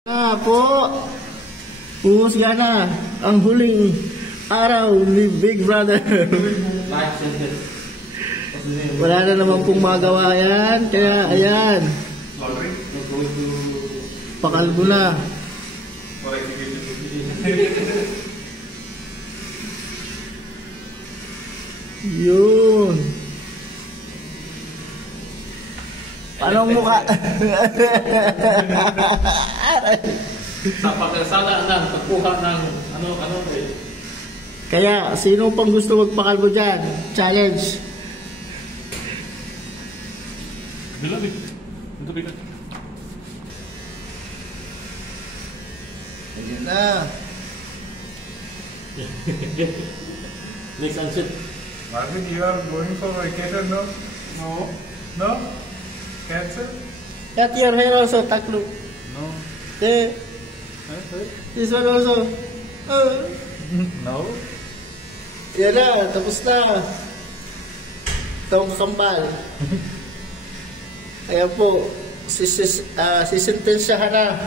Po, humusga na ang huling araw ni Big Brother. Wala na naman pong magawa yan, kaya ayan, pakalbo na. Yun. Anong mukha? Sa pagkasala ng pagkuha ng ano eh. Kaya, sino pang gusto magpakalbo dyan? Challenge. Bilang eh. Ito bilang. Ayan na. Next answer. Marvin, you are going for vacation, no? No. No? Cancel? Cut your hair also, Taklu. No. Eh, this one also. No? Yan na, tapos na. Ito ang kakambal. Ayan po, sisintensyahan na.